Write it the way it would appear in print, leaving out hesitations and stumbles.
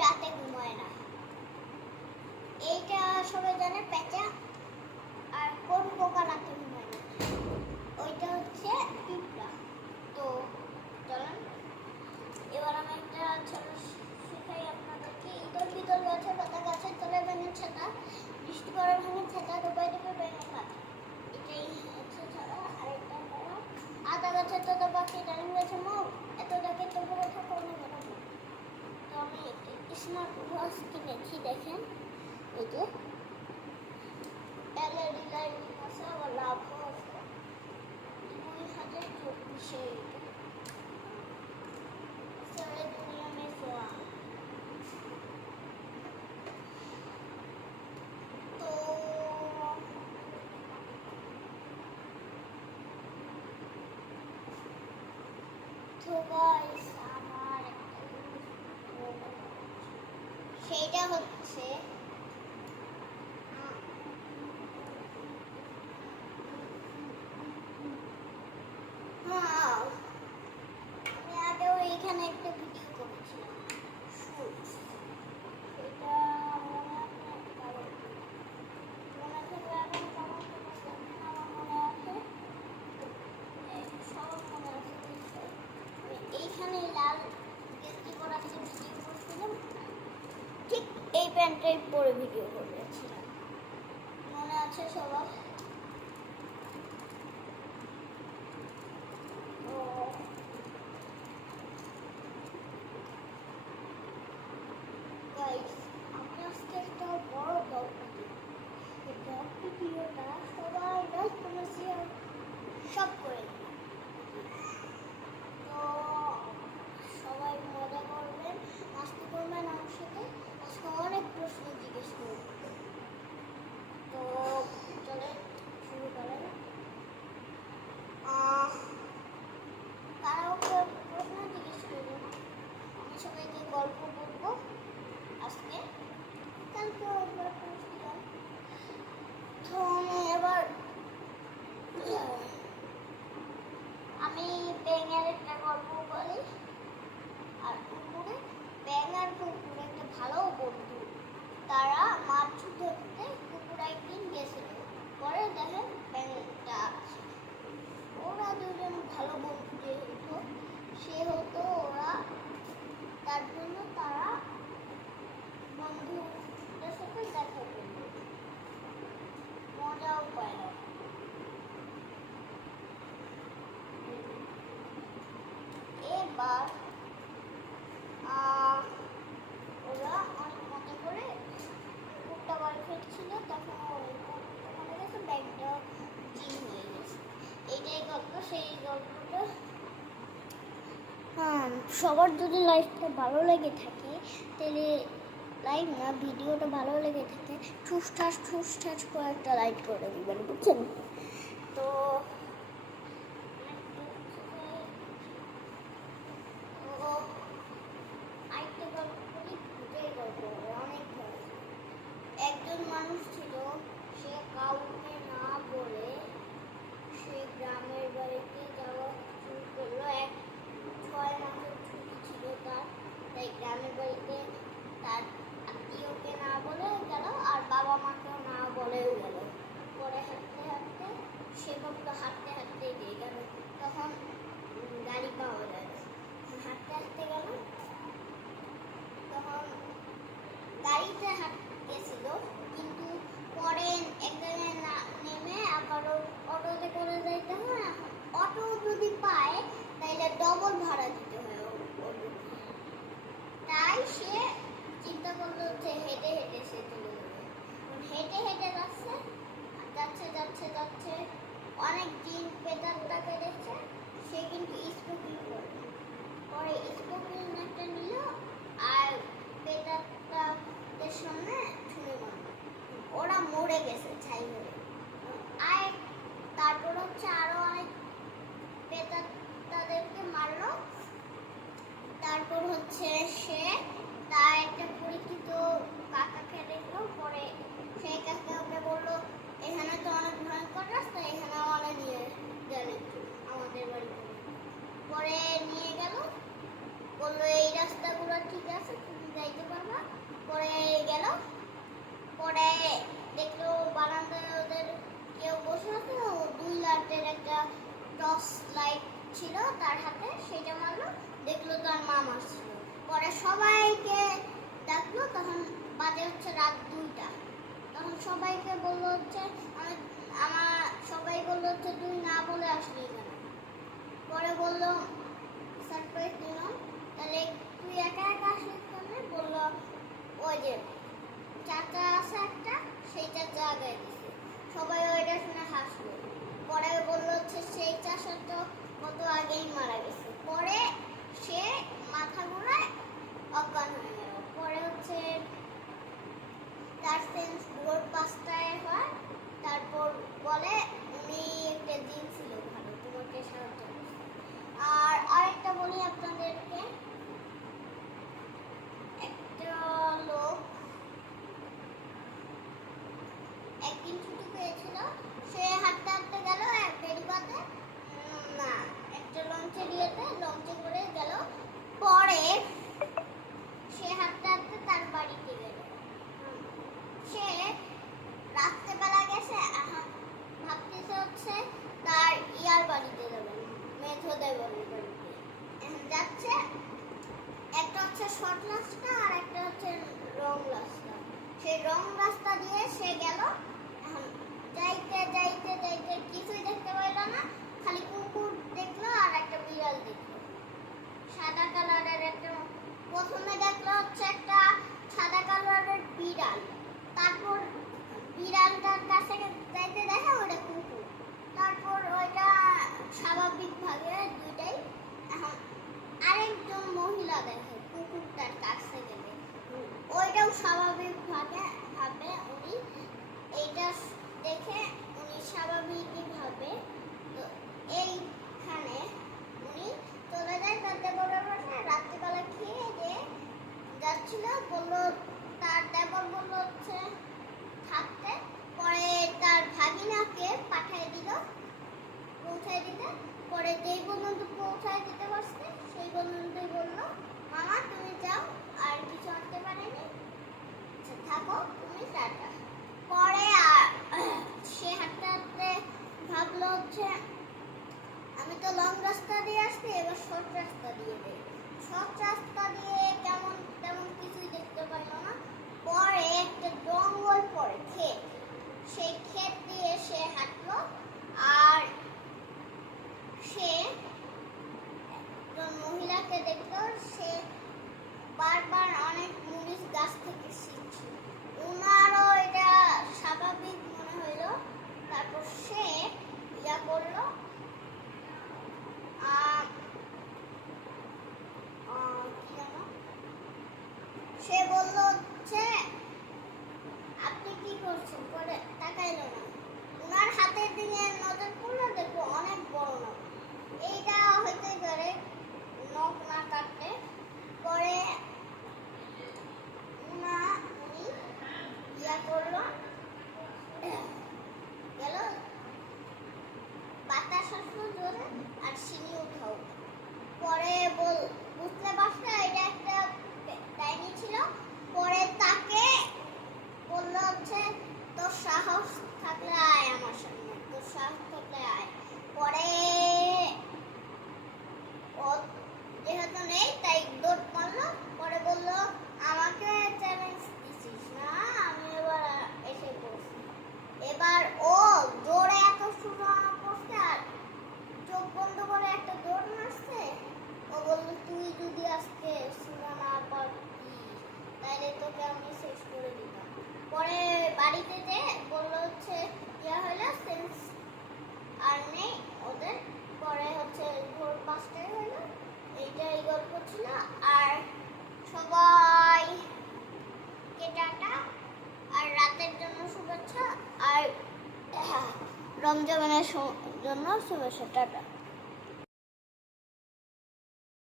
রাতে ঘুমায় না। এইটা সবাই জানে পেঁচা। আর কোন পোকা রাতে ঘুমায় না? ওইটা হচ্ছে পিঁপড়া। তো চলেন এবার আমি একটা ছোট শেখাই আপনাদেরকে। ইঁদুর বিদুর গাছের পাতা গাছের তলায় ব্যাঙের ছাতা, বৃষ্টি পড়ে ভাঙে ছাতা, ডুবাই ডুবাই ব্যাঙের পাতা। এটাই হচ্ছে ছাড়া। আরেকটা হলো আদা গাছের তোতা পাখি, ডালিম গাছের মুখ, এত ডাকে তবু রেখা কোনো বেরোবো। তো আমি স্মার্ট ওয়াচ কিনেছি, দেখেন এই যে এলইডি লাইট আছে, আবার লাভও আছে। 2024 সারা দুনিয়া में सोआ। তো গাইস আমার সেইটা হচ্ছে আমি আগেও এইখানে একটা ভিডিও করেছিলাম শুটস। এটা মনে আছে, মনে থাকলে এখন কেমন আমার মনে আছে, সব মনে আছে। এইখানে লাল গেঞ্জি পরা একটা ভিডিও করছিলাম, ঠিক এই প্যান্টটাই পরে ভিডিও করেছিলাম, মনে আছে সবার? আমি আজকে একটা বড় গল্প দিই। এই গল্প ভিডিওটা সবাই লাইক কমেন্ট শেয়ার সব করে দিন। তো সবাই মজা করবেন, মাস্তি করবেন আমার সাথে। আজকে অনেক প্রশ্ন জিজ্ঞেস করব। তো চলে শুরু করেন। তারাও প্রশ্ন জিজ্ঞেস করবেন, আমি সবাইকে গল্প বলবো আজকে। কালকেও একবার করেছিলাম। তো আমি ব্যাঙের একটা গল্প বলি। আর কুকুরে, ব্যাঙ আর কুকুর একটা ভালো বন্ধু। তারা মাছ ধরতে কুকুর একদিন গেছিল। পরে দেখেন ব্যাঙটা আছে। ওরা দুজন ভালো বন্ধু যেহেতু সেহেতু ওরা তার জন্য তারা বন্ধুদের সাথে দেখা করলো, মজাও পাইল। এবার ওরা অনেক মজা করে কুকুরটা বাড়ি ফিরছিল, তখন ওখানে গেছে ব্যাগটা জিম হয়ে গেছে। এইটাই গল্প। সেই গল্পটা সবার যদি লাইফটা ভালো লেগে থাকে, তাহলে লাইক না ভিডিওটা ভালো লেগে থাকে ঠুসঠাস ঠুসঠাস করে একটা লাইক করে দিবেন, বুঝছেন? তো আরেকটা গল্প করি, ভূতের গল্প। অনেক ভালো। একজন মানুষ ছিল, সে কাউকে না বলে সে গ্রামের বাড়িতে যাওয়া শুরু করলো। 6 মাসের ছুটি ছিল তার, তাই গ্রামের বাড়িতে তার আত্মীয়কে না বলে গেল, আর বাবা মাকেও না বলেও গেল। পরে হাঁটতে হাঁটতে সে ভাবলো টর্চ লাইট ছিল তার হাতে, সেটা মারলো, দেখলো তার মা মারছিল। পরে সবাইকে ডাকলো, তখন বাজে হচ্ছে রাত 2টা। তখন সবাইকে বললো হচ্ছে সবাই বললো হচ্ছে তুই না বলে আসলি কেন? পরে বললো সারপ্রাইজ দিলাম, তাহলে তুই একা একা আসলি কেন? বললো ওই যে চাচা আছে একটা, সেই চাচা আগে দিছে। সবাই ওইটা শুনে হাসলো। পরে বললো হচ্ছে সেই চাচা তো কত আগেই মারা গেছে। পরে সে মাথা ঘুরায় অজ্ঞান হয়ে গেল। পরে হচ্ছে তার সেন্স ভোর 5টায় হয়। তারপর বলে উনি একটা দিন ছিল ভালো, তোমাকে সাহায্য করছে। আর আরেকটা বলি আপনাদেরকে, একটা লোক একদিন ছুটি পেয়েছিল। সে হাঁটতে হাঁটতে গেল ফেরিঘাটে, না একটা লঞ্চে করে গেল। পরে সে হাঁটতে হাঁটতে তার বাড়িতে গেল। সে রাত্রেবেলা গেছে, ভাবতেছে হচ্ছে তার ইয়ার বাড়িতে যাবে, মেথোদেবনের বাড়িতে। এখন যাচ্ছে, একটা হচ্ছে শর্ট রাস্তা আর একটা হচ্ছে রং রাস্তা। সেই রং রাস্তা দিয়ে সে গেল। এখন যাইতে যাইতে যাইতে কিছুই দেখতে পাইল না, খালি কুকুর দেখলো আর একটা বিড়াল দেখলো, সাদা কালারের একটা। প্রথমে দেখলো হচ্ছে একটা সাদা কালারের বিড়াল, তারপর বিড়ালটার কাছে যাইতে দেখে ওটা কুকুর, তারপর ওইটা স্বাভাবিকভাবে দুইটাই। এখন আরেকজন মহিলা দেখে কুকুরটার কাছে গেলে, ওইটাও স্বাভাবিকভাবে উনি এইটা দেখে উনি স্বাভাবিকভাবে, তো এইখানে উনি চলে যায় তার দেবরের বাসায়। রাত্রিবেলা খেয়ে দিয়ে যাচ্ছিল, বললো তার দেবর বললো হচ্ছে থাকতে। পরে তার ভাগিনাকে পাঠিয়ে দিল পৌঁছায় দিতে। পরে যেই পর্যন্ত পৌঁছায় দিতে পারছে সেই পর্যন্তই বললো মামা তুমি যাও, আর কিছু আনতে পারেনি, থাকো তুমি, টাটা। পরে সে হাঁটতে হাঁটতে ভাবলো হচ্ছে আমি তো লং রাস্তা দিয়ে আসছি, এবার শর্ট রাস্তা দিয়ে দেয়। শর্ট রাস্তা দিয়ে কেমন তেমন কিছুই দেখতে পাইল না। পরে একটা জঙ্গল পড়ে ক্ষেত, সেই ক্ষেত দিয়ে সে হাঁটলো। আর সে একজন মহিলাকে দেখলো, সে বারবার অনেক মরিচ গাছ থেকে ছিঁড়ছিল। উনারও এটা স্বাভাবিক মনে হইলো। তারপর সে ইয়া করলো, কি জানো, সে বললো হচ্ছে আপনি কি করছেন? পরে তাকাইলো না, উনার হাতের দিকে নজর পড়লো, দেখবো অনেক বড় নখ। এইটা হইতে পারে নখ না কাটলে। পরে উনি ইয়া করলো, গেল বাতাস আসলো জোরে আর সিঁড়ি উঠাও। পরে বুঝতে পারছে এটা একটা ডাইনি ছিল। পরে তাকে বললো হচ্ছে তোর সাহস থাকলে আয় আমার সামনে, তোর সাহস থাকলে আয়। পরে ও যেহেতু নেই তাই দৌড় মারলো। পরে বললো আমাকে চ্যালেঞ্জ দিছিস না, আমি এবার এসে পড়ছি। এবার ও দৌড়ে এত সুন্দর করছে আর চোখ বন্ধ করে একটা দৌড় মারছে। ও বললো তুই যদি আজকে সুরা না পারতি তাহলে তোকে আমি শেষ করে দিতাম। পরে বাড়িতে যে বললো হচ্ছে ইয়া হইলো সেন্স আর নেই ওদের। পরে হচ্ছে ভোর 5টায় হইলো। এইটাই গল্প ছিল। আর সবাই টাটা, আর রাতের জন্য শুভেচ্ছা, আর রমজানের জন্য শুভেচ্ছা, টাটা।